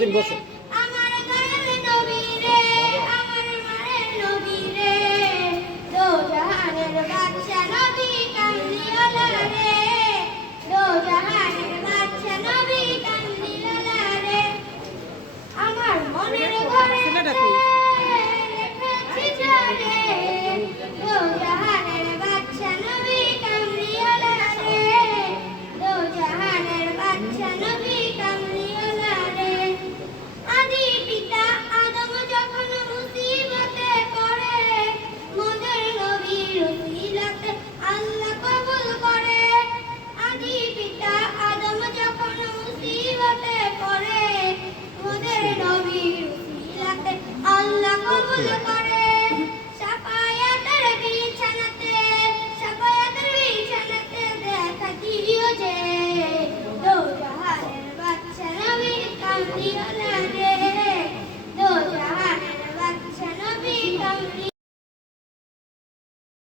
তুমি বসো। আমার দয়াল নবী রে, আমার মায়ের নবী রে, দো জাহানের বাদশা নবী কামলিওয়ালা রে, দো জাহানের বাদশা নবী কামলিওয়ালা রে। আমার মনের ঘরে